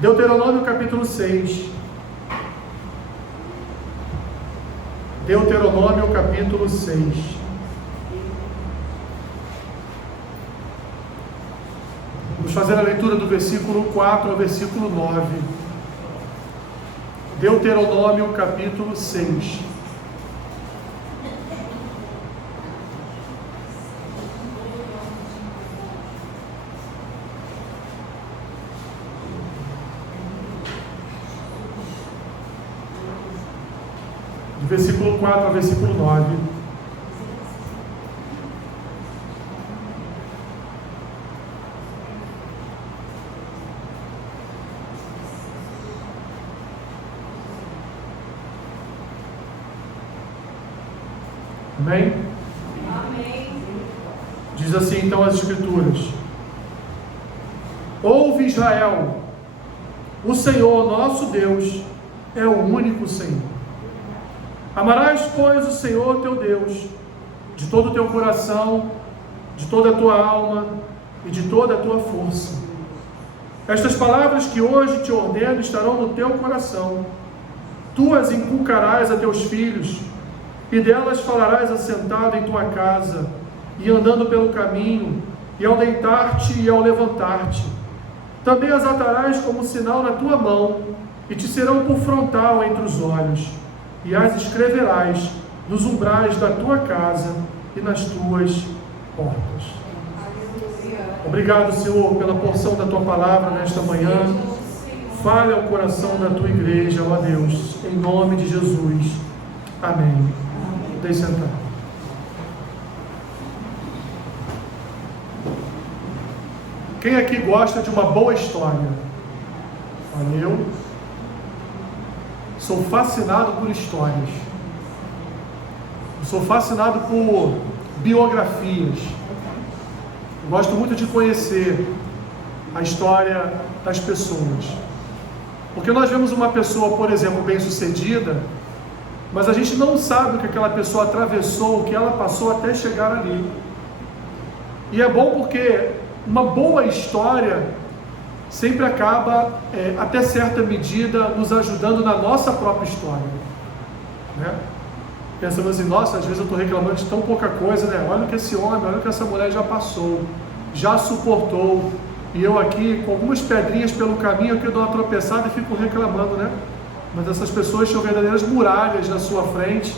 Deuteronômio capítulo 6. Deuteronômio capítulo 6. Vamos fazer a leitura do versículo 4 ao versículo 9. Deuteronômio capítulo 6. Do versículo 4 ao versículo 9. Amém? Amém. Diz assim então as Escrituras: Ouve, Israel, o Senhor nosso Deus é o único Senhor. Amarás, pois, o Senhor teu Deus de todo o teu coração, de toda a tua alma e de toda a tua força. Estas palavras que hoje te ordeno estarão no teu coração. Tu as inculcarás a teus filhos, e delas falarás assentado em tua casa, e andando pelo caminho, e ao deitar-te e ao levantar-te. Também as atarás como sinal na tua mão, e te serão por frontal entre os olhos, e as escreverás nos umbrais da tua casa e nas tuas portas. Obrigado, Senhor, pela porção da tua palavra nesta manhã. Fale ao coração da tua igreja, ó Deus, em nome de Jesus. Amém. Deixe sentar. Quem aqui gosta de uma boa história? Olha, eu sou fascinado por histórias. Eu sou fascinado por biografias. Eu gosto muito de conhecer a história das pessoas. Porque nós vemos uma pessoa, por exemplo, bem-sucedida, mas a gente não sabe o que aquela pessoa atravessou, o que ela passou até chegar ali. E é bom porque uma boa história sempre acaba, até certa medida, nos ajudando na nossa própria história, né? Pensando assim, nossa, às vezes eu estou reclamando de tão pouca coisa, né? Olha o que esse homem, olha o que essa mulher já passou, já suportou, e eu aqui com algumas pedrinhas pelo caminho, que eu dou uma tropeçada e fico reclamando, né? Mas essas pessoas tinham verdadeiras muralhas na sua frente,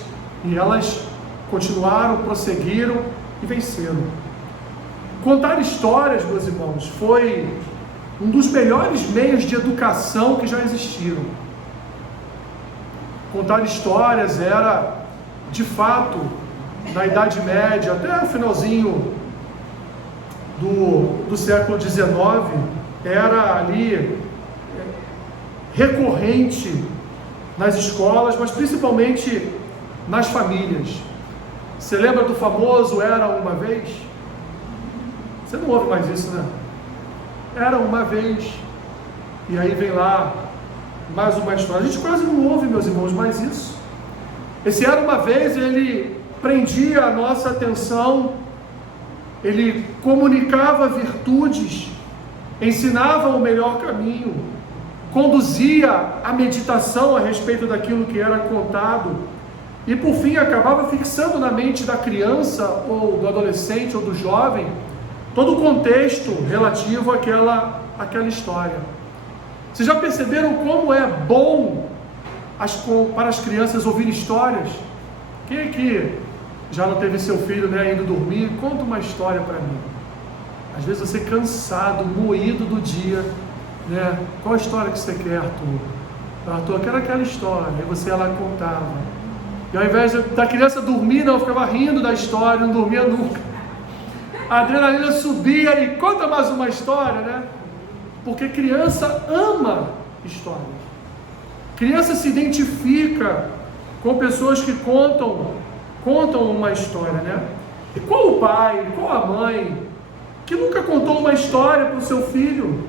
e elas continuaram, prosseguiram e venceram. Contar histórias, meus irmãos, foi um dos melhores meios de educação que já existiram. Contar histórias era, de fato, na Idade Média, até o finalzinho do século XIX, era ali recorrente nas escolas, mas principalmente nas famílias. Você lembra do famoso Era Uma Vez? Você não ouve mais isso, né? Era uma vez, e aí vem lá mais uma história. A gente quase não ouve, meus irmãos, mais isso. Esse Era Uma Vez, ele prendia a nossa atenção, ele comunicava virtudes, ensinava o melhor caminho, conduzia a meditação a respeito daquilo que era contado, e por fim acabava fixando na mente da criança, ou do adolescente, ou do jovem, todo o contexto relativo àquela história. Vocês já perceberam como é bom para as crianças ouvir histórias? Quem aqui já não teve seu filho, né, indo dormir? Conta uma história para mim. Às vezes você cansado, moído do dia, né? Qual a história que você quer, Arthur? Arthur, eu quero aquela história. Aí você ia lá e contava. E ao invés da criança dormir, não, ficava rindo da história, não dormia nunca. A adrenalina subia e conta mais uma história, né? Porque criança ama histórias. Criança se identifica com pessoas que contam uma história, né? E qual o pai, qual a mãe que nunca contou uma história para o seu filho?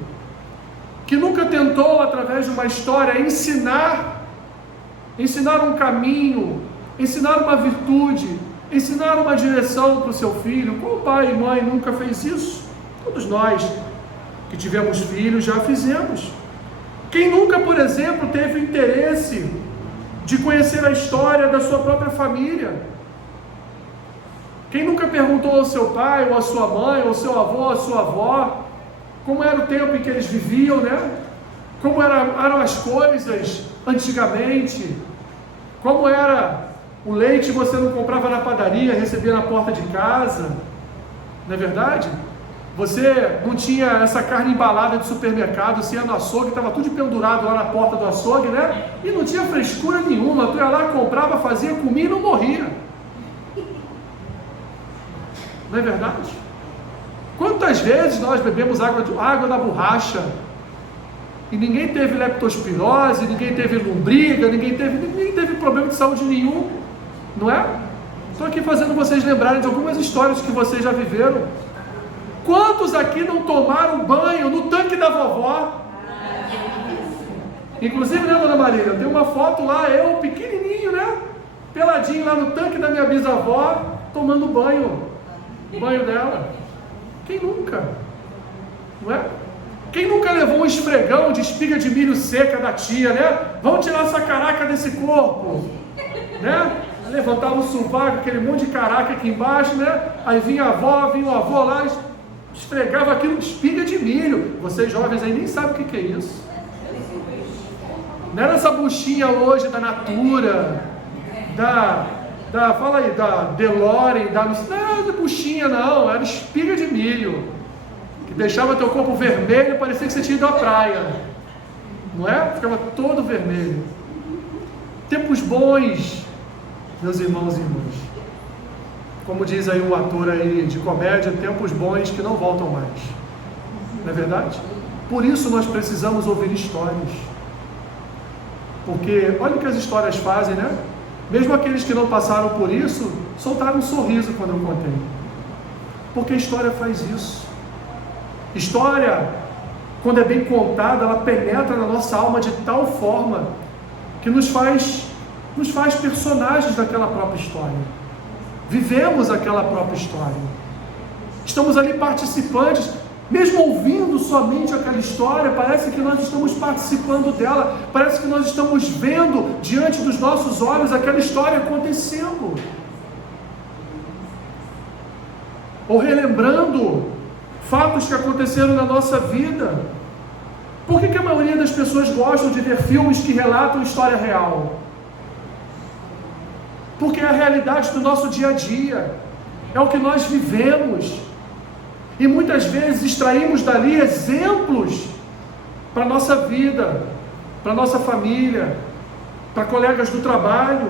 Que nunca tentou, através de uma história, ensinar um caminho, ensinar uma virtude, ensinar uma direção para o seu filho? Qual pai e mãe nunca fez isso? Todos nós que tivemos filhos já fizemos. Quem nunca, por exemplo, teve o interesse de conhecer a história da sua própria família? Quem nunca perguntou ao seu pai, ou à sua mãe, ou ao seu avô, ou à sua avó, como era o tempo em que eles viviam, né? Como eram as coisas antigamente? Como era o leite você não comprava na padaria, recebia na porta de casa? Não é verdade? Você não tinha essa carne embalada de supermercado, você ia no açougue, estava tudo pendurado lá na porta do açougue, né? E não tinha frescura nenhuma, tu ia lá, comprava, fazia, comia e não morria. Não é verdade? Quantas vezes nós bebemos água da borracha e ninguém teve leptospirose, ninguém teve lombriga, ninguém teve problema de saúde nenhum, não é? Estou aqui fazendo vocês lembrarem de algumas histórias que vocês já viveram. Quantos aqui não tomaram banho no tanque da vovó? Inclusive, né, dona Maria? Tem uma foto lá, eu pequenininho, né? Peladinho lá no tanque da minha bisavó, tomando banho. O banho dela. Quem nunca? Não é? Quem nunca levou um esfregão de espiga de milho seca da tia, né? Vamos tirar essa caraca desse corpo, né? Levantava o sovaco, aquele monte de caraca aqui embaixo, né? Aí vinha a avó, vinha o avô lá, esfregava aquilo, espiga de milho. Vocês jovens aí nem sabem o que é isso. Não era essa buchinha hoje da Natura, fala aí, da DeLorean, não era buchinha não, era espiga de milho, que deixava teu corpo vermelho, parecia que você tinha ido à praia, não é? Ficava todo vermelho. Tempos bons, meus irmãos e irmãs. Como diz aí um ator aí de comédia, tempos bons que não voltam mais. Não é verdade? Por isso nós precisamos ouvir histórias. Porque olha o que as histórias fazem, né? Mesmo aqueles que não passaram por isso, soltaram um sorriso quando eu contei. Porque a história faz isso. História, quando é bem contada, ela penetra na nossa alma de tal forma que nos faz personagens daquela própria história. Vivemos aquela própria história. Estamos ali participantes, mesmo ouvindo somente aquela história, parece que nós estamos participando dela, parece que nós estamos vendo diante dos nossos olhos aquela história acontecendo. Ou relembrando fatos que aconteceram na nossa vida. Por que a maioria das pessoas gostam de ver filmes que relatam história real? Porque é a realidade do nosso dia a dia, é o que nós vivemos, e muitas vezes extraímos dali exemplos para a nossa vida, para a nossa família, para colegas do trabalho.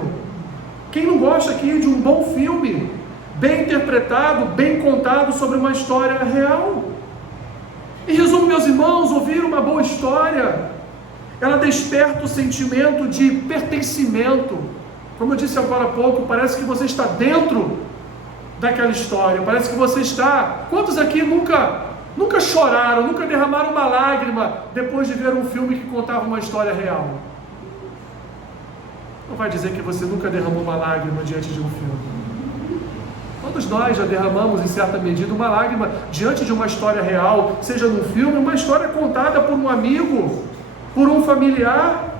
Quem não gosta aqui de um bom filme, bem interpretado, bem contado sobre uma história real? Em resumo, meus irmãos, ouvir uma boa história, ela desperta o sentimento de pertencimento. Como eu disse agora há pouco, parece que você está dentro daquela história, parece que você está... Quantos aqui nunca choraram, nunca derramaram uma lágrima depois de ver um filme que contava uma história real? Não vai dizer que você nunca derramou uma lágrima diante de um filme. Todos nós já derramamos, em certa medida, uma lágrima diante de uma história real, seja num filme, uma história contada por um amigo, por um familiar,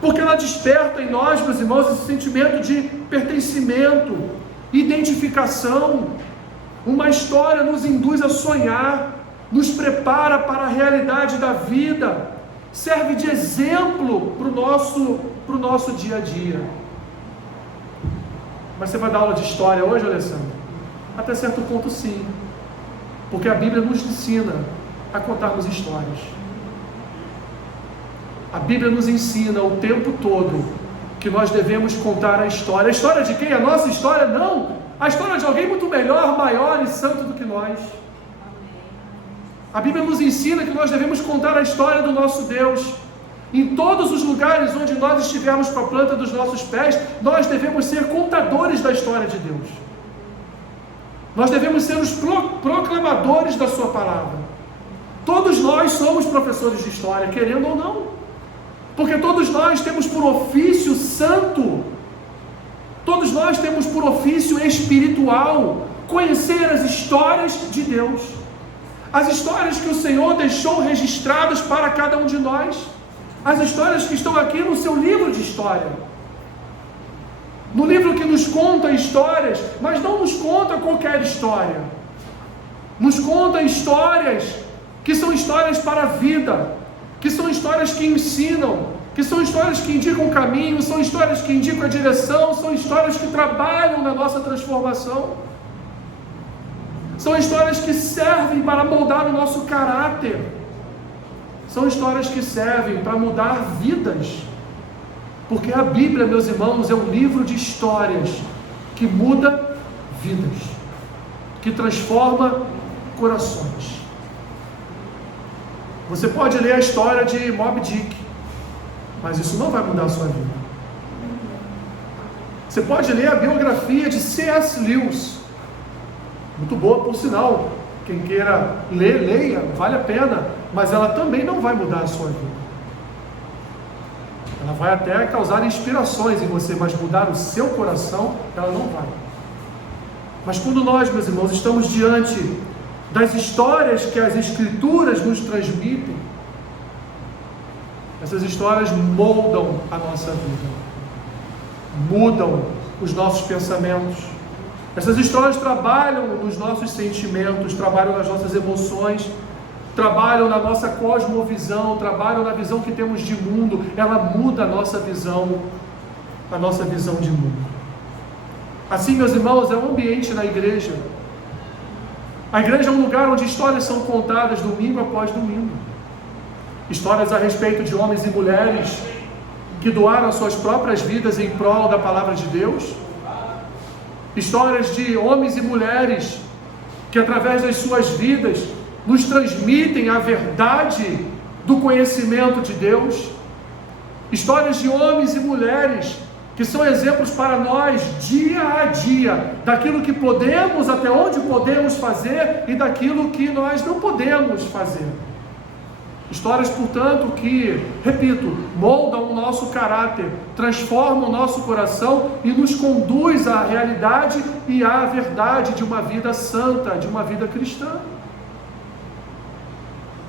porque ela desperta em nós, meus irmãos, esse sentimento de pertencimento, identificação. Uma história nos induz a sonhar, nos prepara para a realidade da vida, serve de exemplo para o nosso dia a dia. Mas você vai dar aula de história hoje, Alessandro? Até certo ponto sim, porque a Bíblia nos ensina a contarmos histórias. A Bíblia nos ensina o tempo todo que nós devemos contar a história. A história de quem? A nossa história? Não! A história de alguém muito melhor, maior e santo do que nós. A Bíblia nos ensina que nós devemos contar a história do nosso Deus. Em todos os lugares onde nós estivermos com a planta dos nossos pés, nós devemos ser contadores da história de Deus. Nós devemos ser os proclamadores da sua palavra. Todos nós somos professores de história, querendo ou não. Porque todos nós temos por ofício santo, todos nós temos por ofício espiritual, conhecer as histórias de Deus, as histórias que o Senhor deixou registradas para cada um de nós. as histórias que estão aqui no seu livro de história. No livro que nos conta histórias, mas não nos conta qualquer história. Nos conta histórias que são histórias para a vida, que são histórias que ensinam, que são histórias que indicam o caminho, são histórias que indicam a direção, são histórias que trabalham na nossa transformação. São histórias que servem para moldar o nosso caráter. São histórias que servem para mudar vidas. Porque a Bíblia, meus irmãos, é um livro de histórias que muda vidas, que transforma corações. Você pode ler a história de Moby Dick, mas isso não vai mudar a sua vida. Você pode ler a biografia de C.S. Lewis, muito boa por sinal, quem queira ler, leia, vale a pena, mas ela também não vai mudar a sua vida. Ela vai até causar inspirações em você, mas mudar o seu coração, ela não vai. Mas quando nós, meus irmãos, estamos diante das histórias que as Escrituras nos transmitem, essas histórias moldam a nossa vida, mudam os nossos pensamentos. Essas histórias trabalham nos nossos sentimentos, trabalham nas nossas emoções, trabalham na nossa cosmovisão, trabalham na visão que temos de mundo. Ela muda a nossa visão de mundo. Assim, meus irmãos, é um ambiente na igreja. A igreja é um lugar onde histórias são contadas domingo após domingo. Histórias a respeito de homens e mulheres que doaram suas próprias vidas em prol da palavra de Deus. Histórias de homens e mulheres que, através das suas vidas, nos transmitem a verdade do conhecimento de Deus. Histórias de homens e mulheres que são exemplos para nós, dia a dia, daquilo que podemos, até onde podemos fazer e daquilo que nós não podemos fazer. Histórias, portanto, que, repito, moldam o nosso caráter, transformam o nosso coração e nos conduz à realidade e à verdade de uma vida santa, de uma vida cristã.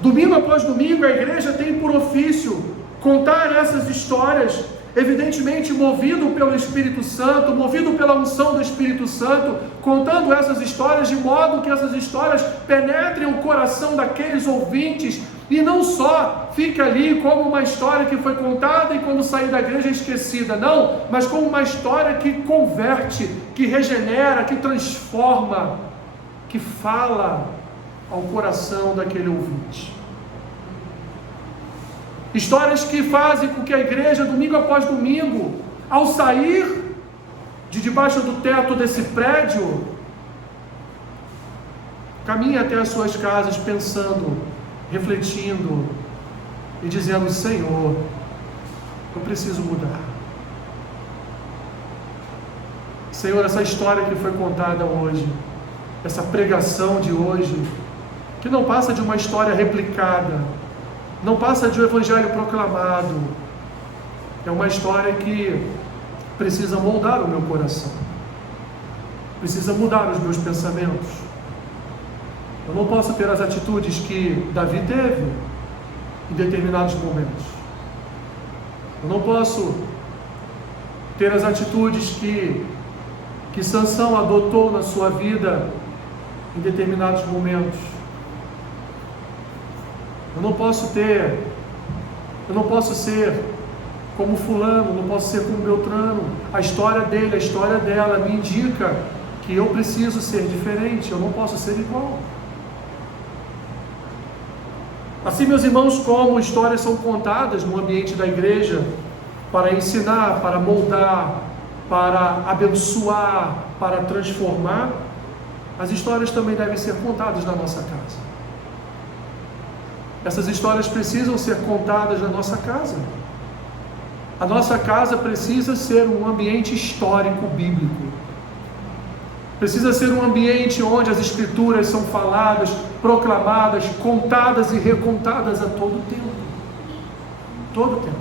Domingo após domingo, a igreja tem por ofício contar essas histórias, evidentemente movido pelo Espírito Santo, movido pela unção do Espírito Santo, contando essas histórias de modo que essas histórias penetrem o coração daqueles ouvintes e não só fique ali como uma história que foi contada e quando sair da igreja é esquecida, não, mas como uma história que converte, que regenera, que transforma, que fala ao coração daquele ouvinte. Histórias que fazem com que a igreja, domingo após domingo, ao sair de debaixo do teto desse prédio, caminhe até as suas casas pensando, refletindo e dizendo: Senhor, eu preciso mudar. Senhor, essa história que foi contada hoje, essa pregação de hoje, que não passa de uma história replicada, não passa de um evangelho proclamado, é uma história que precisa moldar o meu coração, precisa mudar os meus pensamentos. Eu não posso ter as atitudes que Davi teve em determinados momentos. Eu não posso ter as atitudes que Sansão adotou na sua vida em determinados momentos. Eu não posso ser como fulano, não posso ser como Beltrano. A história dele, a história dela me indica que eu preciso ser diferente, eu não posso ser igual. Assim, meus irmãos, como histórias são contadas no ambiente da igreja para ensinar, para moldar, para abençoar, para transformar, as histórias também devem ser contadas na nossa casa. Essas histórias precisam ser contadas na nossa casa. A nossa casa precisa ser um ambiente histórico bíblico. Precisa ser um ambiente onde as Escrituras são faladas, proclamadas, contadas e recontadas a todo tempo. Todo tempo.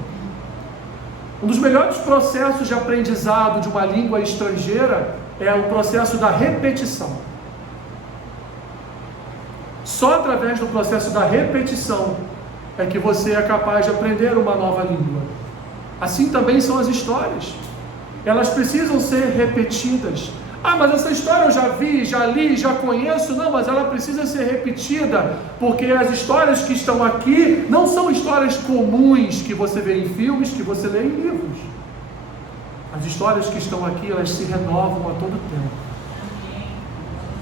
Um dos melhores processos de aprendizado de uma língua estrangeira é o processo da repetição. Só através do processo da repetição é que você é capaz de aprender uma nova língua. Assim também são as histórias. Elas precisam ser repetidas. Ah, mas essa história eu já vi, já li, já conheço. Não, mas ela precisa ser repetida, porque as histórias que estão aqui não são histórias comuns que você vê em filmes, que você lê em livros. As histórias que estão aqui, elas se renovam a todo tempo.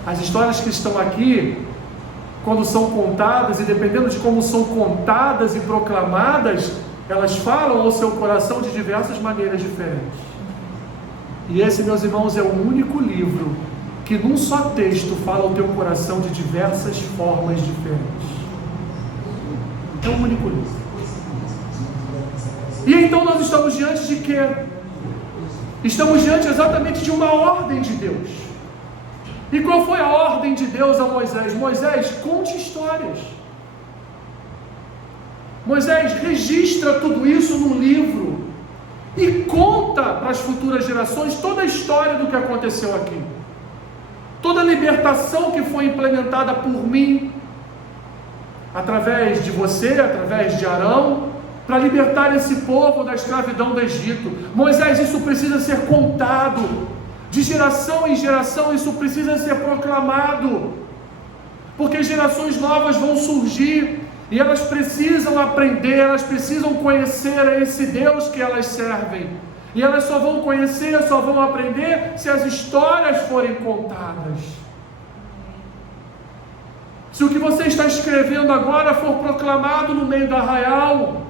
As histórias que estão aqui, quando são contadas, e dependendo de como são contadas e proclamadas, elas falam ao seu coração de diversas maneiras diferentes. E esse, meus irmãos, é o único livro que num só texto fala ao teu coração de diversas formas diferentes. É o único livro. E então nós estamos diante de quê? Estamos diante exatamente de uma ordem de Deus. E qual foi a ordem de Deus a Moisés? Moisés, conte histórias. Moisés, registra tudo isso num livro e conta para as futuras gerações toda a história do que aconteceu aqui. Toda a libertação que foi implementada por mim, através de você, através de Arão, para libertar esse povo da escravidão do Egito. Moisés, isso precisa ser contado. De geração em geração isso precisa ser proclamado. Porque gerações novas vão surgir. E elas precisam aprender, elas precisam conhecer esse Deus que elas servem. E elas só vão conhecer, só vão aprender se as histórias forem contadas. Se o que você está escrevendo agora for proclamado no meio do arraial,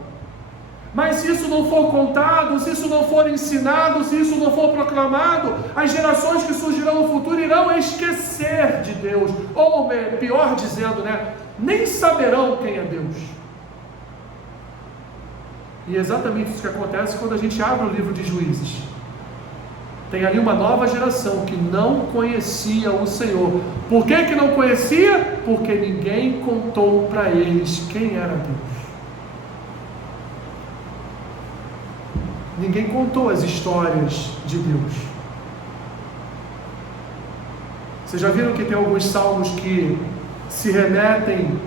mas se isso não for contado, se isso não for ensinado, se isso não for proclamado, as gerações que surgirão no futuro irão esquecer de Deus. Ou pior dizendo, nem saberão quem é Deus. E é exatamente isso que acontece quando a gente abre o livro de Juízes. Tem ali uma nova geração que não conhecia o Senhor. Por que que não conhecia? Porque ninguém contou para eles quem era Deus. Ninguém contou as histórias de Deus. Vocês já viram que tem alguns salmos que se remetem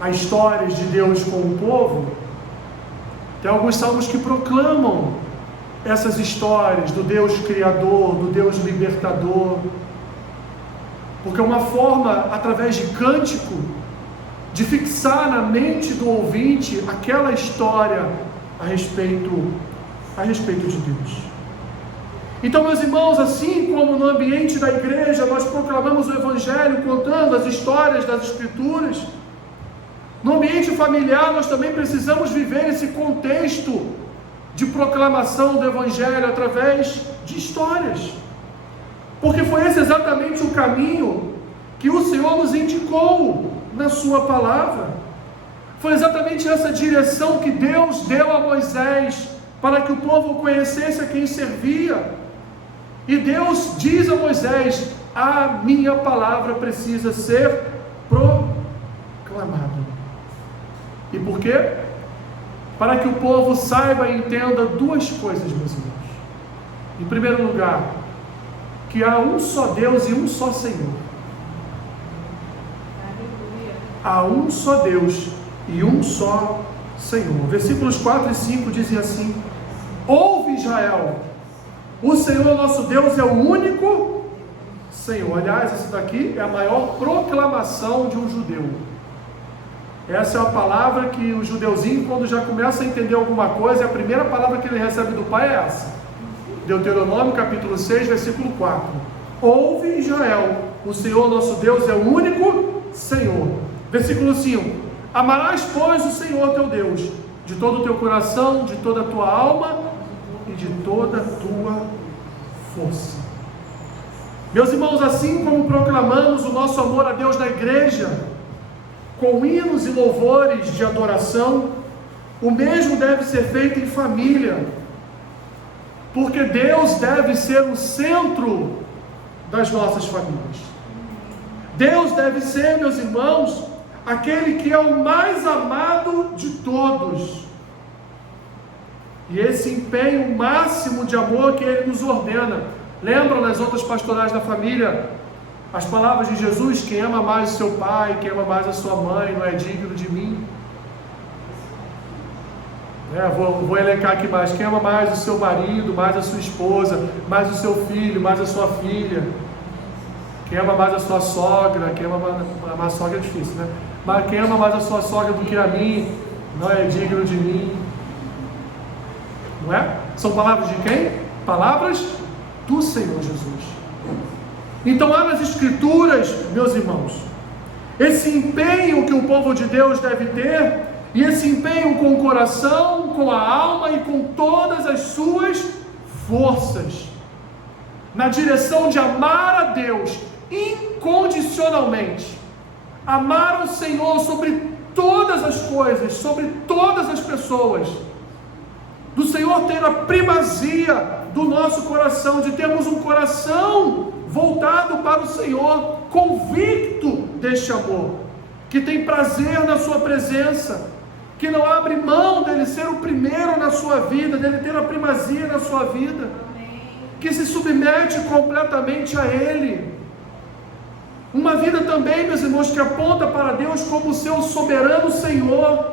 a histórias de Deus com o povo? Tem alguns salmos que proclamam essas histórias do Deus Criador, do Deus Libertador, porque é uma forma, através de cântico, de fixar na mente do ouvinte aquela história a respeito de Deus. Então, meus irmãos, assim como no ambiente da igreja nós proclamamos o Evangelho contando as histórias das Escrituras, no ambiente familiar nós também precisamos viver esse contexto de proclamação do Evangelho através de histórias, porque foi esse exatamente o caminho que o Senhor nos indicou na sua palavra. Foi exatamente essa direção que Deus deu a Moisés para que o povo conhecesse a quem servia. E Deus diz a Moisés: a minha palavra precisa ser proclamada. E por quê? Para que o povo saiba e entenda duas coisas, meus irmãos. Em primeiro lugar, que há um só Deus e um só Senhor. Há um só Deus e um só Senhor. Versículos 4 e 5 dizem assim: ouve, Israel, o Senhor nosso Deus é o único Senhor. Aliás, essa daqui é a maior proclamação de um judeu. Essa é a palavra que o judeuzinho, quando já começa a entender alguma coisa, a primeira palavra que ele recebe do Pai é essa. Deuteronômio capítulo 6, versículo 4. Ouve, Israel, o Senhor nosso Deus é o único Senhor. Versículo 5. Amarás, pois, o Senhor teu Deus de todo o teu coração, de toda a tua alma e de toda a tua força. Meus irmãos, assim como proclamamos o nosso amor a Deus na igreja, com hinos e louvores de adoração, o mesmo deve ser feito em família, porque Deus deve ser o centro das nossas famílias. Deus deve ser, meus irmãos, aquele que é o mais amado de todos. E esse empenho máximo de amor que Ele nos ordena. Lembram nas outras pastorais da família as palavras de Jesus: quem ama mais o seu pai, quem ama mais a sua mãe, não é digno de mim. Vou elencar aqui mais. Quem ama mais o seu marido, mais a sua esposa, mais o seu filho, mais a sua filha? Quem ama mais a sua sogra? Quem ama mais a sogra é difícil, né? Mas quem ama mais a sua sogra do que a mim, não é digno de mim. Não é? São palavras de quem? Palavras do Senhor Jesus. Então há nas Escrituras, meus irmãos, esse empenho que o povo de Deus deve ter, e esse empenho com o coração, com a alma e com todas as suas forças, na direção de amar a Deus incondicionalmente, amar o Senhor sobre todas as coisas, sobre todas as pessoas, do Senhor ter a primazia do nosso coração, de termos um coração voltado para o Senhor, convicto deste amor, que tem prazer na sua presença, que não abre mão dele ser o primeiro na sua vida, dele ter a primazia na sua vida, que se submete completamente a ele. Uma vida também, meus irmãos, que aponta para Deus como o seu soberano Senhor,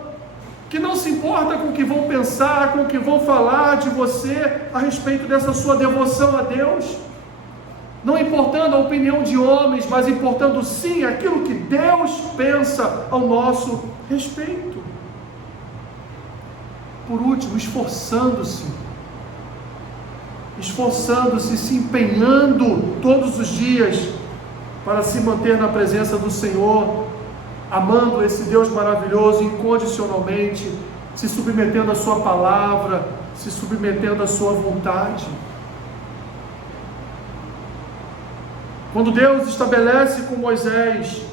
que não se importa com o que vão pensar, com o que vão falar de você a respeito dessa sua devoção a Deus, não importando a opinião de homens, mas importando sim aquilo que Deus pensa ao nosso respeito. Por último, esforçando-se, se empenhando todos os dias para se manter na presença do Senhor, amando esse Deus maravilhoso incondicionalmente, se submetendo à sua palavra, se submetendo à sua vontade. Quando Deus estabelece com Moisés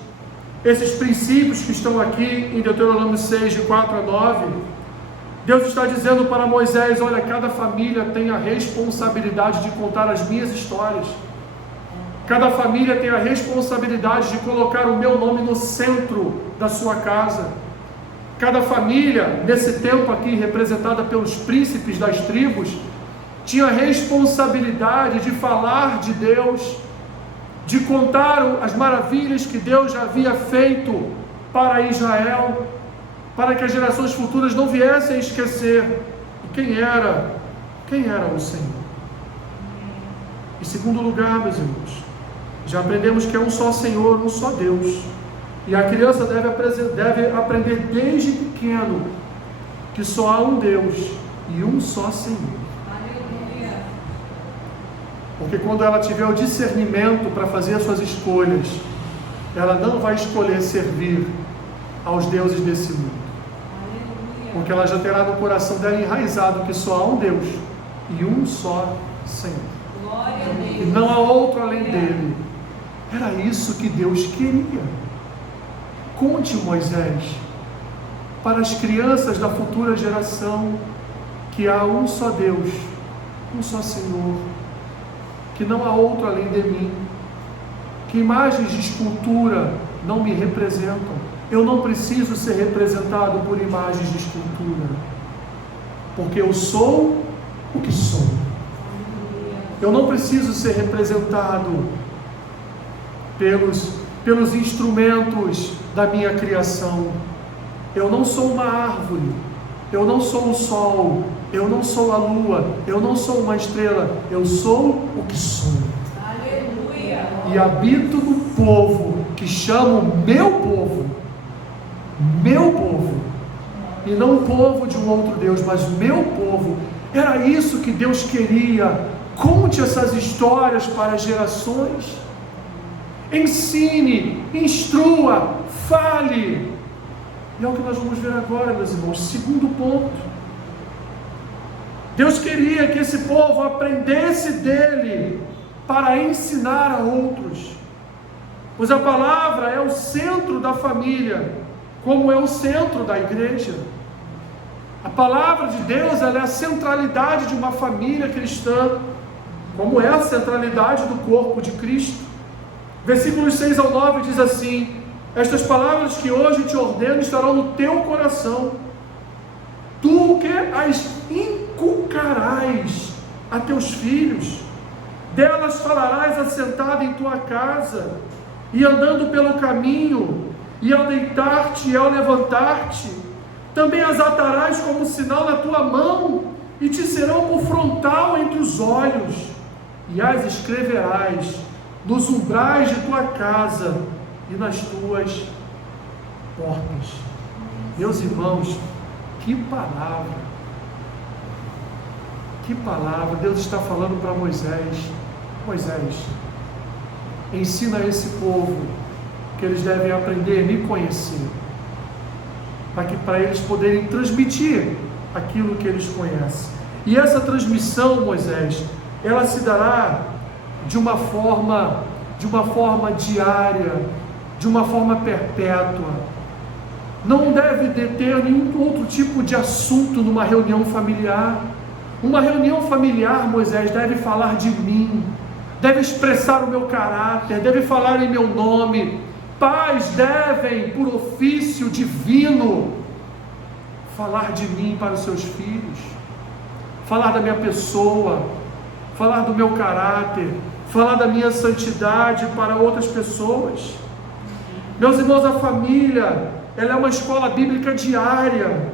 esses princípios que estão aqui em Deuteronômio 6, de 4 a 9, Deus está dizendo para Moisés: olha, cada família tem a responsabilidade de contar as minhas histórias. Cada família tem a responsabilidade de colocar o meu nome no centro da sua casa. Cada família, nesse tempo aqui, representada pelos príncipes das tribos, tinha a responsabilidade de falar de Deus, de contar as maravilhas que Deus já havia feito para Israel, para que as gerações futuras não viessem a esquecer quem era o Senhor. Em segundo lugar, meus irmãos, já aprendemos que é um só Senhor, um só Deus. E a criança deve aprender desde pequeno que só há um Deus e um só Senhor. Aleluia. Porque quando ela tiver o discernimento para fazer as suas escolhas, ela não vai escolher servir aos deuses desse mundo. Aleluia. Porque ela já terá no coração dela enraizado que só há um Deus e um só Senhor. Glória a Deus. E não há outro além dele. Era isso que Deus queria. Conte, Moisés, para as crianças da futura geração, que há um só Deus, um só Senhor, que não há outro além de mim, que imagens de escultura não me representam. Eu não preciso ser representado por imagens de escultura, porque eu sou o que sou. Eu não preciso ser representado pelos instrumentos da minha criação. Eu não sou uma árvore, eu não sou o sol, eu não sou a lua, eu não sou uma estrela, eu sou o que sou. Aleluia. E habito no povo que chamo meu povo, e não o povo de um outro Deus, mas meu povo. Era isso que Deus queria. Conte essas histórias para as gerações. Ensine, instrua, fale. E é o que nós vamos ver agora, meus irmãos. Segundo ponto, Deus queria que esse povo aprendesse dele para ensinar a outros, pois a palavra é o centro da família, como é o centro da igreja. A palavra de Deus, ela é a centralidade de uma família cristã, como é a centralidade do corpo de Cristo. Versículos 6 ao 9 diz assim: estas palavras que hoje te ordeno estarão no teu coração, tu que as inculcarás a teus filhos, delas falarás assentado em tua casa, e andando pelo caminho, e ao deitar-te e ao levantar-te, Também as atarás como sinal na tua mão, e te serão por frontal entre os olhos, e as escreverás nos umbrais de tua casa e nas tuas portas. Meus irmãos, que palavra! Que palavra! Deus está falando para Moisés: Moisés, ensina a esse povo que eles devem aprender a me conhecer, para eles poderem transmitir aquilo que eles conhecem. E essa transmissão, Moisés, ela se dará de uma forma diária, de uma forma perpétua. Não deve ter nenhum outro tipo de assunto numa reunião familiar. Uma reunião familiar, Moisés, deve falar de mim, deve expressar o meu caráter, deve falar em meu nome. Pais devem, por ofício divino, falar de mim para os seus filhos, falar da minha pessoa, falar do meu caráter, falar da minha santidade para outras pessoas. Meus irmãos, a família, ela é uma escola bíblica diária.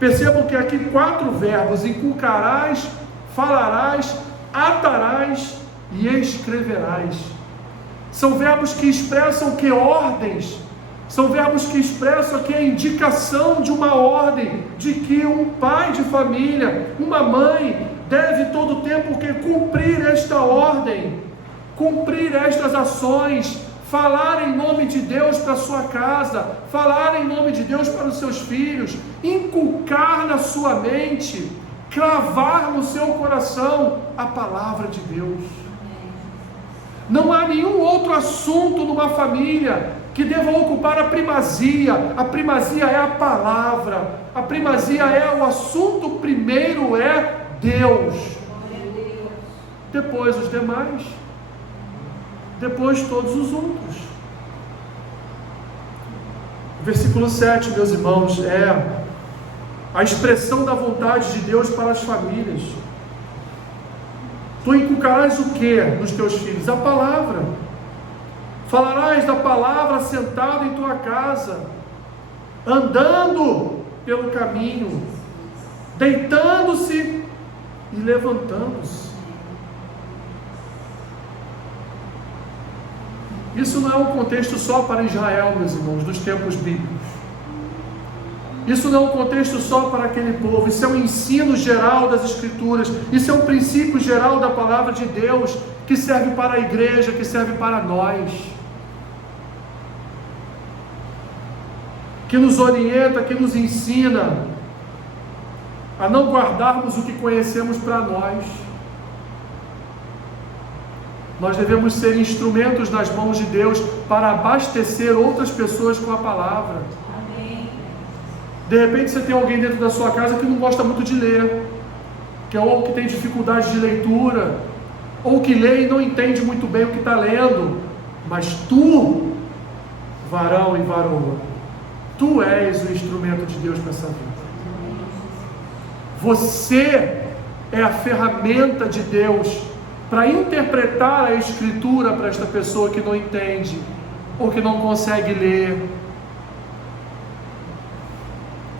Percebam que aqui 4 verbos: inculcarás, falarás, atarás e escreverás. São verbos que expressam que ordens, são verbos que expressam aqui a indicação de uma ordem, de que um pai de família, uma mãe, deve todo o tempo cumprir esta ordem, cumprir estas ações, falar em nome de Deus para a sua casa, falar em nome de Deus para os seus filhos, inculcar na sua mente, cravar no seu coração a palavra de Deus. Não há nenhum outro assunto numa família que deva ocupar a primazia é a palavra, a primazia é o assunto primeiro, é Deus, depois os demais, depois todos os outros. Versículo 7, meus irmãos, é a expressão da vontade de Deus para as famílias. Tu inculcarás o que nos teus filhos? A palavra. Falarás da palavra sentado em tua casa, andando pelo caminho, deitando-se e levantando-se. Isso não é um contexto só para Israel, meus irmãos, dos tempos bíblicos. Isso não é um contexto só para aquele povo. Isso é um ensino geral das Escrituras. Isso é um princípio geral da palavra de Deus, que serve para a igreja, que serve para nós, que nos orienta, que nos ensina a não guardarmos o que conhecemos para nós. Nós devemos ser instrumentos nas mãos de Deus para abastecer outras pessoas com a palavra. Amém. De repente você tem alguém dentro da sua casa que não gosta muito de ler, ou que tem dificuldade de leitura, ou que lê e não entende muito bem o que está lendo. Mas tu, varão e varoa, tu és o instrumento de Deus para essa vida. Você é a ferramenta de Deus para interpretar a Escritura para esta pessoa que não entende, ou que não consegue ler.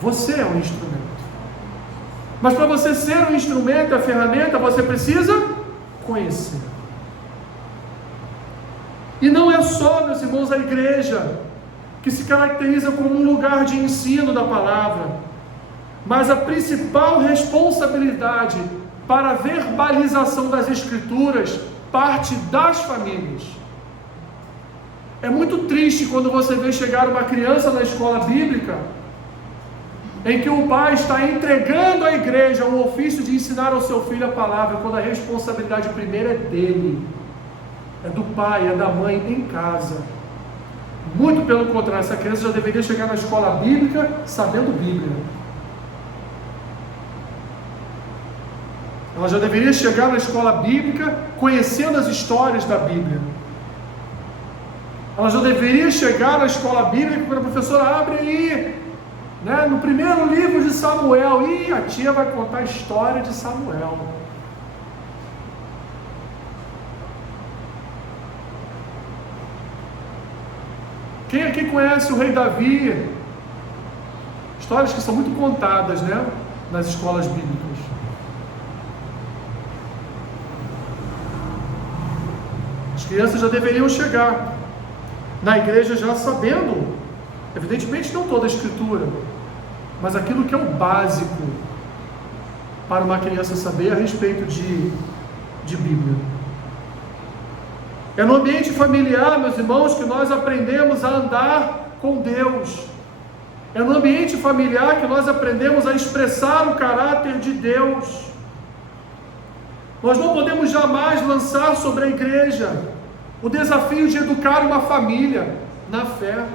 Você é um instrumento. Mas para você ser um instrumento, a ferramenta, você precisa conhecer. E não é só, meus irmãos, a igreja que se caracteriza como um lugar de ensino da palavra, mas a principal responsabilidade para a verbalização das Escrituras parte das famílias. É muito triste quando você vê chegar uma criança na escola bíblica, em que o pai está entregando à igreja o ofício de ensinar ao seu filho a palavra, quando a responsabilidade primeira é dele, é do pai, é da mãe em casa. Muito pelo contrário, essa criança já deveria chegar na escola bíblica sabendo Bíblia. Ela já deveria chegar na escola bíblica conhecendo as histórias da Bíblia. Ela já deveria chegar na escola bíblica quando a professora abre aí, né, no primeiro livro de Samuel, e a tia vai contar a história de Samuel. Quem aqui conhece o rei Davi? Histórias que são muito contadas, né, nas escolas bíblicas. As crianças já deveriam chegar na igreja já sabendo, evidentemente não toda a escritura, mas aquilo que é o básico para uma criança saber a respeito de Bíblia. É no ambiente familiar, meus irmãos, que nós aprendemos a andar com Deus. É no ambiente familiar que nós aprendemos a expressar o caráter de Deus. Nós não podemos jamais lançar sobre a igreja o desafio de educar uma família na fé.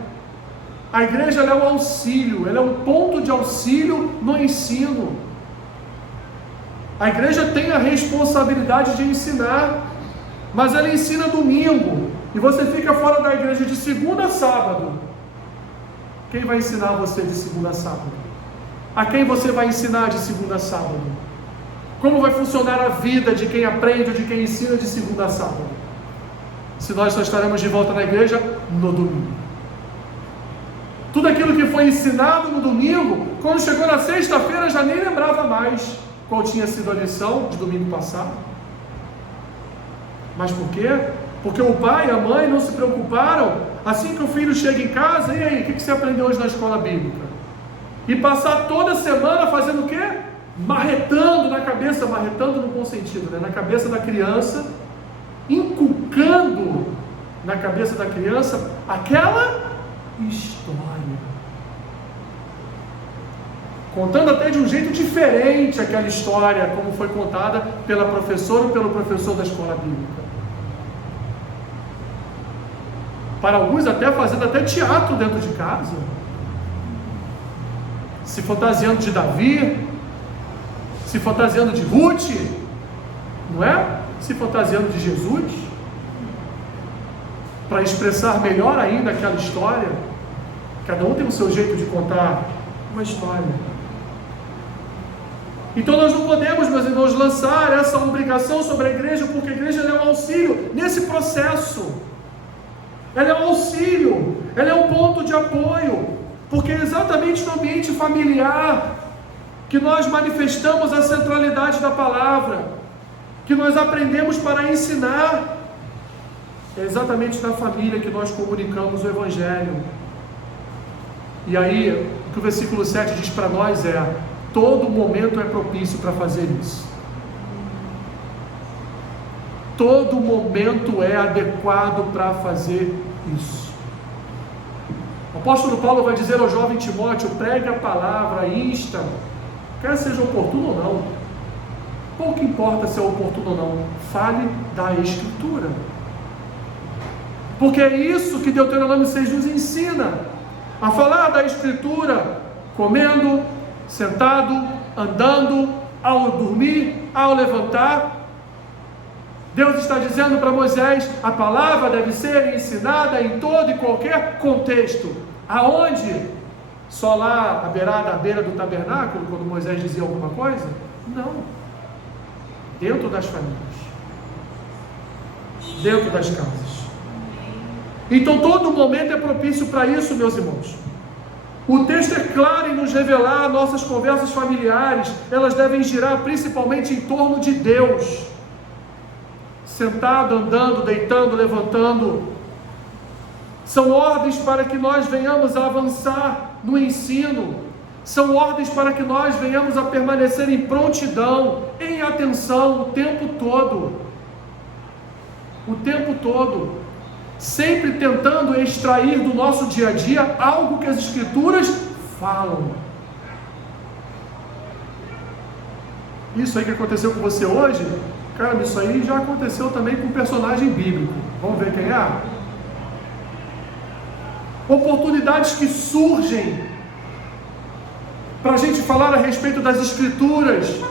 A igreja ela é um auxílio, ela é um ponto de auxílio no ensino. A igreja tem a responsabilidade de ensinar, mas ela ensina domingo, e você fica fora da igreja de segunda a sábado. Quem vai ensinar você de segunda a sábado? A quem você vai ensinar de segunda a sábado? Como vai funcionar a vida de quem aprende ou de quem ensina de segunda a sábado? Se nós só estaremos de volta na igreja no domingo. Tudo aquilo que foi ensinado no domingo, quando chegou na sexta-feira já nem lembrava mais qual tinha sido a lição de domingo passado. Mas por quê? Porque o pai e a mãe não se preocuparam, assim que o filho chega em casa, e aí, o que você aprendeu hoje na escola bíblica? E passar toda semana fazendo o quê? Marretando na cabeça, marretando no bom sentido, né? Na cabeça da criança, inculcando na cabeça da criança aquela história, contando até de um jeito diferente aquela história, como foi contada pela professora ou pelo professor da escola bíblica. Para alguns até fazendo até teatro dentro de casa, se fantasiando de Davi, se fantasiando de Ruth, não é? Se fantasiando de Jesus, para expressar melhor ainda aquela história. Cada um tem o seu jeito de contar uma história. Então nós não podemos, meus irmãos, lançar essa obrigação sobre a igreja, porque a igreja é um auxílio nesse processo. Ela é um auxílio, ela é um ponto de apoio, porque é exatamente no ambiente familiar que nós manifestamos a centralidade da palavra, que nós aprendemos para ensinar. É exatamente na família que nós comunicamos o Evangelho. E aí, o que o versículo 7 diz para nós é: todo momento é propício para fazer isso. Todo momento é adequado para fazer isso. O apóstolo Paulo vai dizer ao jovem Timóteo: pregue a palavra, insta, quer seja oportuno ou não. Pouco importa se é oportuno ou não, fale da Escritura. Porque é isso que Deuteronômio 6 nos ensina, a falar da Escritura, comendo, sentado, andando, ao dormir, ao levantar. Deus está dizendo para Moisés: a palavra deve ser ensinada em todo e qualquer contexto. Aonde? Só lá à beira do tabernáculo, quando Moisés dizia alguma coisa? Não. Dentro das famílias, dentro das casas. Então todo momento é propício para isso, meus irmãos. O texto é claro em nos revelar nossas conversas familiares. Elas devem girar principalmente em torno de Deus. Sentado, andando, deitando, levantando. São ordens para que nós venhamos a avançar no ensino. São ordens para que nós venhamos a permanecer em prontidão, em atenção o tempo todo. O tempo todo. Sempre tentando extrair do nosso dia a dia algo que as Escrituras falam. Isso aí que aconteceu com você hoje, cara, isso aí já aconteceu também com um personagem bíblico. Vamos ver quem é? Oportunidades que surgem para a gente falar a respeito das Escrituras,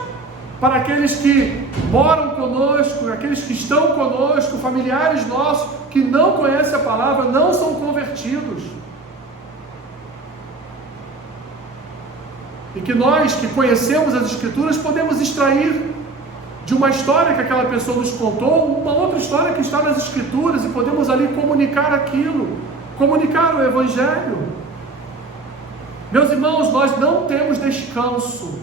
para aqueles que moram conosco, aqueles que estão conosco, familiares nossos, que não conhecem a palavra, não são convertidos. E que nós, que conhecemos as Escrituras, podemos extrair de uma história que aquela pessoa nos contou, uma outra história que está nas Escrituras, e podemos ali comunicar aquilo, comunicar o Evangelho. Meus irmãos, nós não temos descanso.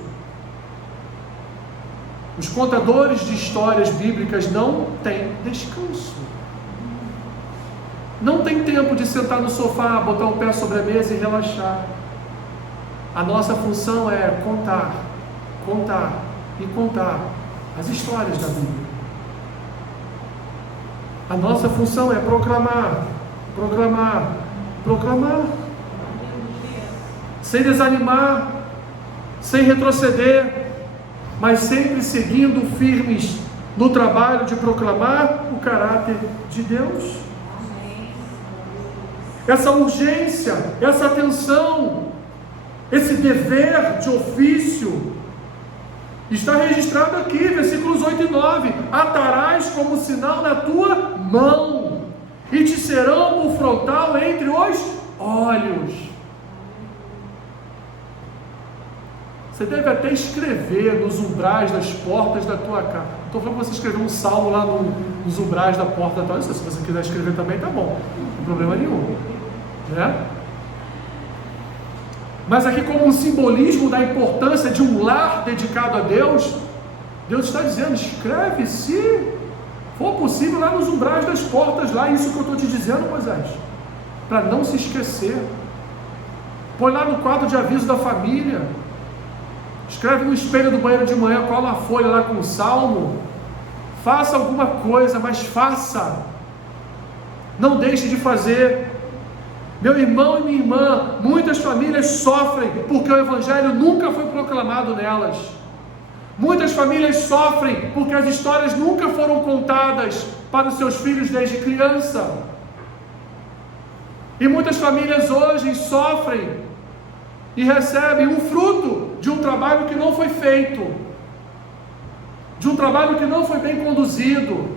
Os contadores de histórias bíblicas não têm descanso. Não tem tempo de sentar no sofá, botar o pé sobre a mesa e relaxar. A nossa função é contar, contar e contar as histórias da Bíblia. A nossa função é proclamar, proclamar, proclamar. Sem desanimar, sem retroceder, mas sempre seguindo firmes no trabalho de proclamar o caráter de Deus. Essa urgência, essa atenção, esse dever de ofício, está registrado aqui, versículos 8 e 9. Atarás como sinal na tua mão, e te serão por frontal entre os olhos. Você deve até escrever nos umbrais das portas da tua casa. Estou falando para você escrever um salmo lá nos umbrais da porta da tua casa. Se você quiser escrever também, tá bom. Não tem problema nenhum. Né? Mas aqui, como um simbolismo da importância de um lar dedicado a Deus, Deus está dizendo: escreve, se for possível, lá nos umbrais das portas, lá, isso que eu estou te dizendo, Moisés, para não se esquecer. Põe lá no quadro de aviso da família. Escreve no espelho do banheiro de manhã, cola a folha lá com o salmo. Faça alguma coisa, mas faça. Não deixe de fazer. Meu irmão e minha irmã, muitas famílias sofrem porque o Evangelho nunca foi proclamado nelas. Muitas famílias sofrem porque as histórias nunca foram contadas para os seus filhos desde criança. E muitas famílias hoje sofrem e recebem um fruto de um trabalho que não foi feito, de um trabalho que não foi bem conduzido,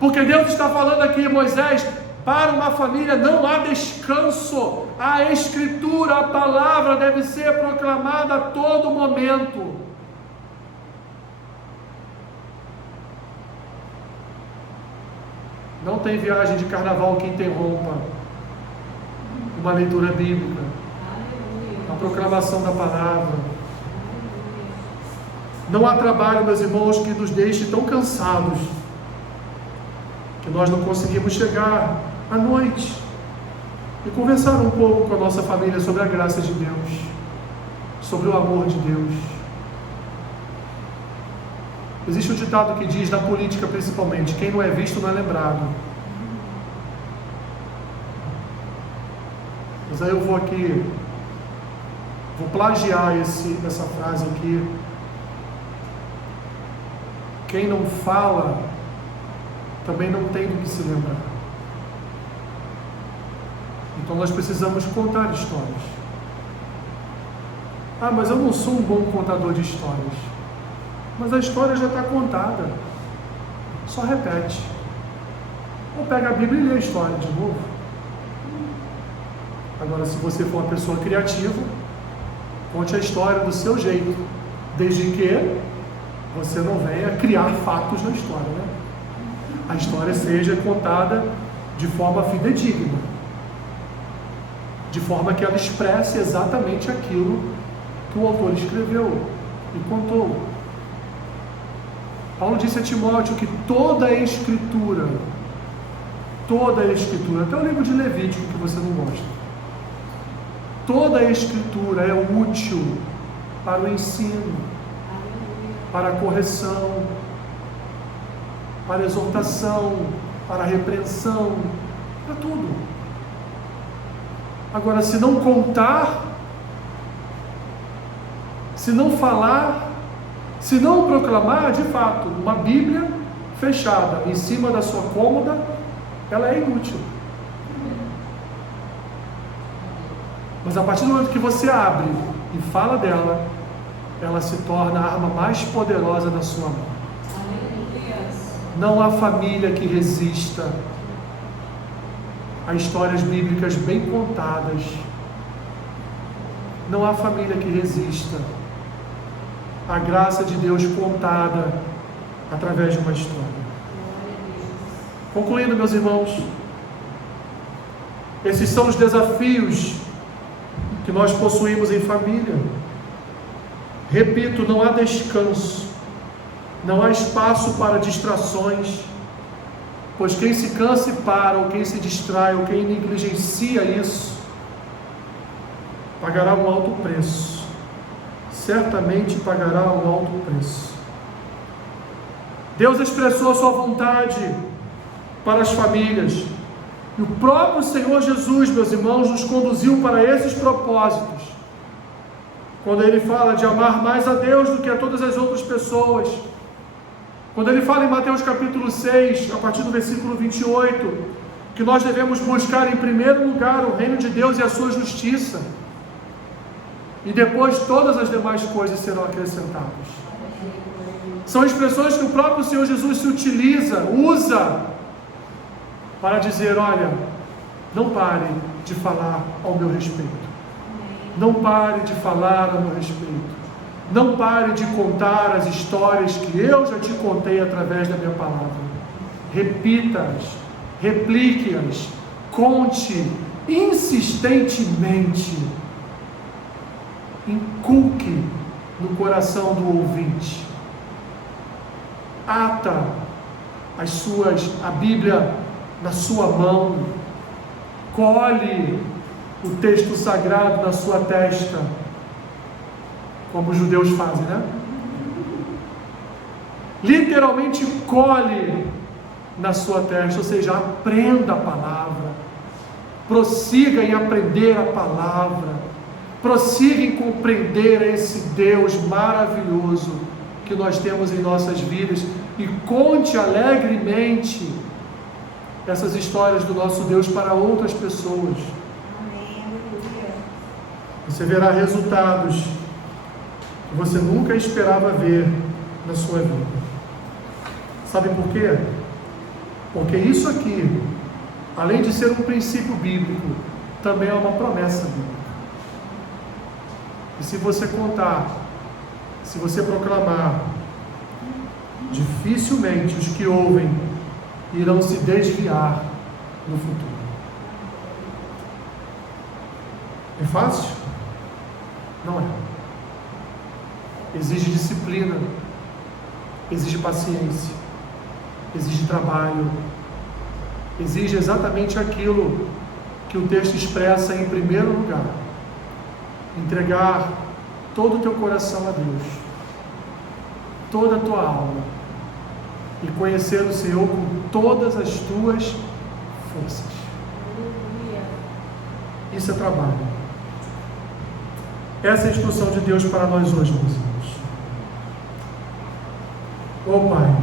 porque Deus está falando aqui, Moisés, para uma família não há descanso, a Escritura, a palavra deve ser proclamada a todo momento. Não tem viagem de carnaval que interrompa uma leitura bíblica, a proclamação da palavra. Não há trabalho, meus irmãos, que nos deixe tão cansados que nós não conseguimos chegar à noite e conversar um pouco com a nossa família sobre a graça de Deus, sobre o amor de Deus. Existe um ditado que diz, na política principalmente, quem não é visto não é lembrado. Mas aí eu vou plagiar essa frase aqui. Quem não fala também não tem do que se lembrar. Então nós precisamos contar histórias. Ah, mas eu não sou um bom contador de histórias. Mas a história já está contada. Só repete. Ou pega a Bíblia e lê a história de novo. Agora, se você for uma pessoa criativa, conte a história do seu jeito, desde que você não venha criar fatos na história, né? A história seja contada de forma fidedigna, de forma que ela expresse exatamente aquilo que o autor escreveu e contou. Paulo disse a Timóteo que toda a Escritura, até o livro de Levítico que você não gosta, toda a Escritura é útil para o ensino, para a correção, para a exortação, para a repreensão, para tudo. Agora, se não contar, se não falar, se não proclamar, de fato, uma Bíblia fechada em cima da sua cômoda, ela é inútil. Mas a partir do momento que você abre e fala dela, ela se torna a arma mais poderosa da sua mão. Não há família que resista a histórias bíblicas bem contadas. Não há família que resista à graça de Deus contada através de uma história. Concluindo, meus irmãos, esses são os desafios que nós possuímos em família. Repito, não há descanso, não há espaço para distrações, pois quem se cansa e para, ou quem se distrai, ou quem negligencia isso, pagará um alto preço. Certamente pagará um alto preço. Deus expressou a sua vontade para as famílias, e o próprio Senhor Jesus, meus irmãos, nos conduziu para esses propósitos, quando Ele fala de amar mais a Deus do que a todas as outras pessoas, quando Ele fala em Mateus capítulo 6, a partir do versículo 28, que nós devemos buscar em primeiro lugar o reino de Deus e a sua justiça, e depois todas as demais coisas serão acrescentadas. São expressões que o próprio Senhor Jesus se usa para dizer: olha, não pare de falar ao meu respeito, não pare de falar ao meu respeito, não pare de contar as histórias que eu já te contei através da minha palavra. Repita-as, replique-as, conte insistentemente, inculque no coração do ouvinte. Ata a Bíblia na sua mão, colhe o texto sagrado na sua testa, como os judeus fazem, né? Literalmente colhe na sua testa, ou seja, aprenda a palavra, prossiga em aprender a palavra, prossiga em compreender esse Deus maravilhoso que nós temos em nossas vidas, e conte alegremente essas histórias do nosso Deus para outras pessoas. Você verá resultados que você nunca esperava ver na sua vida. Sabe por quê? Porque isso aqui, além de ser um princípio bíblico, também é uma promessa bíblica. E se você contar, se você proclamar, dificilmente os que ouvem irão se desviar no futuro. É fácil? Não é. Exige disciplina, exige paciência, exige trabalho, exige exatamente aquilo que o texto expressa em primeiro lugar: entregar todo o teu coração a Deus, toda a tua alma, e conhecer o Senhor com todas as tuas forças. Isso é trabalho. Essa é a instrução de Deus para nós hoje, meus irmãos. Oh Pai,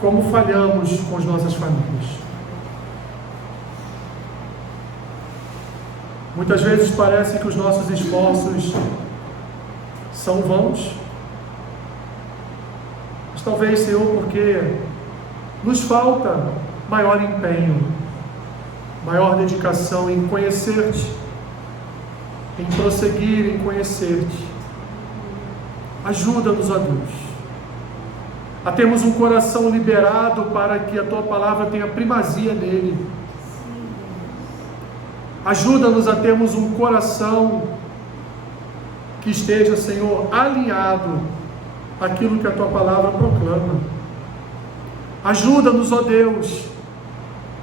como falhamos com as nossas famílias. Muitas vezes parece que os nossos esforços são vãos. Mas talvez, Senhor, porque nos falta maior empenho, maior dedicação em conhecer-te, em prosseguir em conhecer-te. Ajuda-nos, ó Deus, a termos um coração liberado para que a Tua palavra tenha primazia nele. Ajuda-nos a termos um coração que esteja, Senhor, alinhado àquilo que a Tua palavra proclama. Ajuda-nos, ó Deus,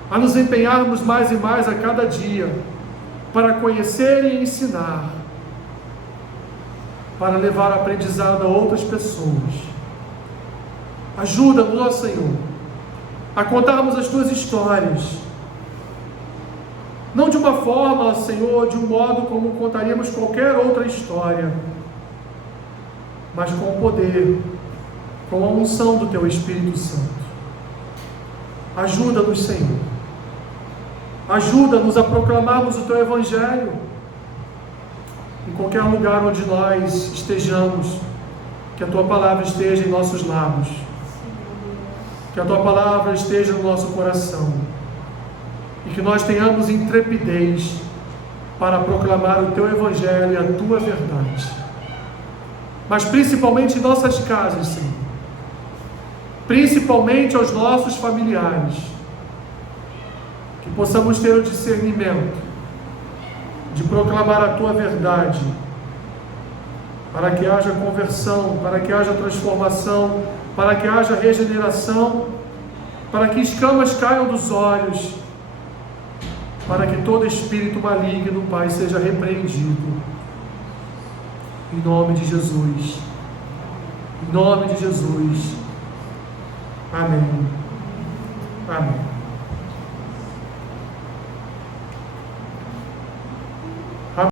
a nos empenharmos mais e mais a cada dia para conhecer e ensinar, para levar aprendizado a outras pessoas. Ajuda-nos, ó Senhor, a contarmos as Tuas histórias, não de uma forma, Senhor, de um modo como contaríamos qualquer outra história, mas com o poder, com a unção do Teu Espírito Santo. Ajuda-nos, Senhor. Ajuda-nos a proclamarmos o Teu Evangelho em qualquer lugar onde nós estejamos, que a Tua palavra esteja em nossos lábios, que a Tua palavra esteja no nosso coração, e que nós tenhamos intrepidez para proclamar o Teu Evangelho e a Tua verdade, mas principalmente em nossas casas, Senhor, principalmente aos nossos familiares, que possamos ter o discernimento de proclamar a Tua verdade, para que haja conversão, para que haja transformação, para que haja regeneração, para que escamas caiam dos olhos, para que todo espírito maligno, Pai, seja repreendido. Em nome de Jesus. Em nome de Jesus. Amém. Amém.